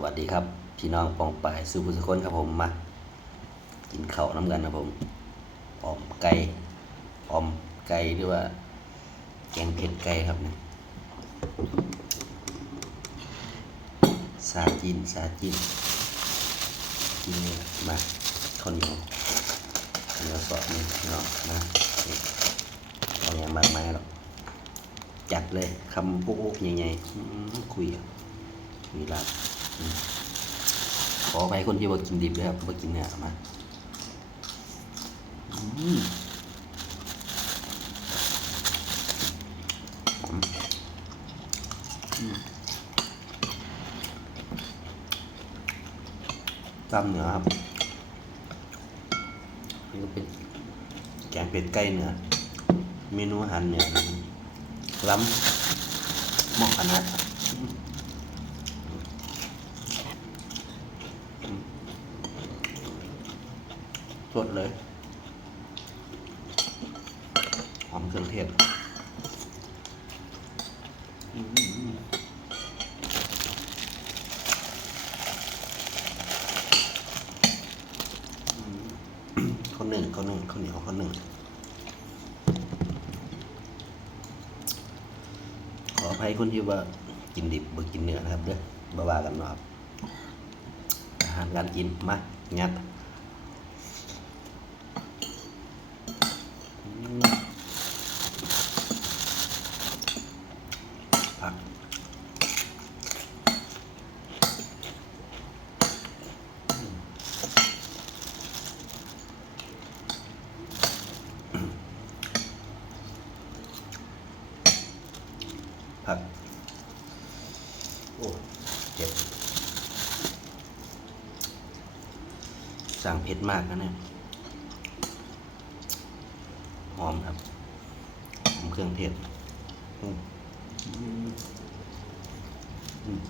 วัสดีครับ พี่น้องปองปายสุภุสคนครับผมมากินข้าวน้ำกันครับผมออมไก่ออมไก่หรือว่า แกงเผ็ดไก่ครับเนี่ยซาจินซาจินกินนี่มาข้าวเหนียวข้าวเหนียวสอดนี่น้องนะนี่เอาอย่างมากมายหรอกจัดเลยคำปุ๊กๆใหญ่ๆอื้อคุยอะมีลาบ ขอไปคนที่ว่กินดิบด้วยครับว่กินเนื้อมาอืมตำเนื้อครับนี่ก็เป็นแกงเป็ดไก่เนื้อเมนูอาหารเหนือล้ำเหมาะขนาด สดเลยหอมเครื่องเทศอืมข้าวหนึ่งข้าวหนึ่งข้าวเหนียวข้าวหนึ่งขออภัยคนที่ว่ากินดิบบ่กินเนื้อนะครับเด้อบ่ว่ากันเนาะครับอาหารการกินมางัด ผัก ผัก โอ้เผ็ดสั่งเผ็ดมากนะเนี่ย หอมครับหอมเครื่องเทศอืมอืมอืม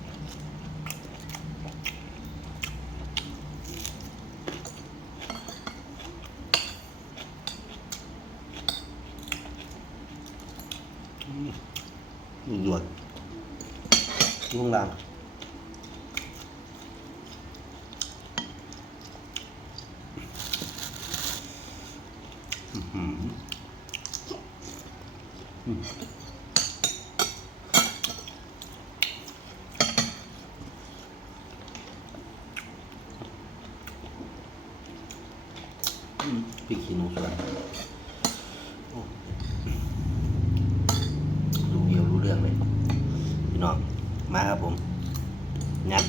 อืมหยวดช่วงล่างอื้อหือ อืมพริกขี้หนูสวนโอ้รู้เดียวรู้เรื่องเลย พี่น้อง มาครับผมงัด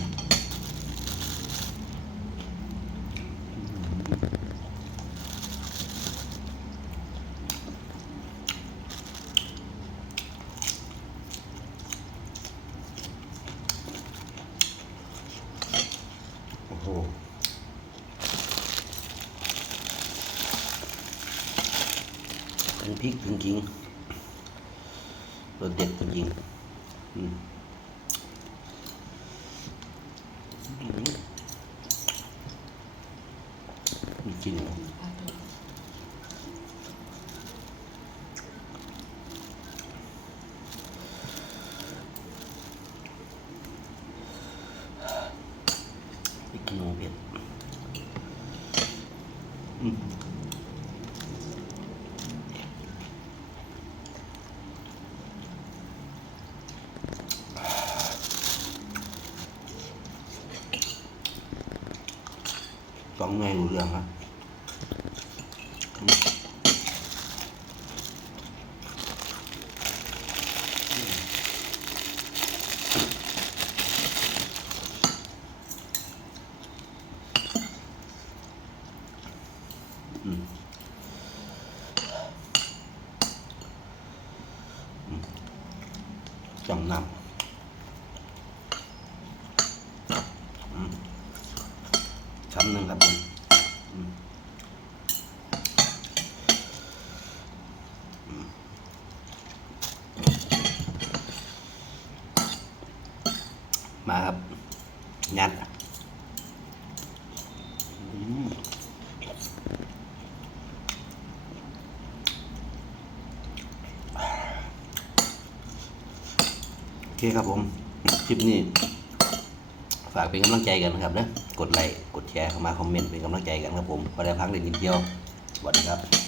โอ้โหเป็นพริกจริงๆรสเด็ดจริงๆอืม อืมมีกลินพริกขี้หนูเผ็ดอืม สองไงรู้เรื่องครับอืมอืมจำนำอืม ช้ำหนึ่งครับผมมาครับยัดโอเคครับผม คลิปนี้ ฝากเป็นกำลังใจกันนะครับนะกดไลค์กดแชร์เข้ามาคอมเมนต์เป็นกำลังใจกันครับผมพอได้พักเดินกินเที่ยวสวัสดีครับ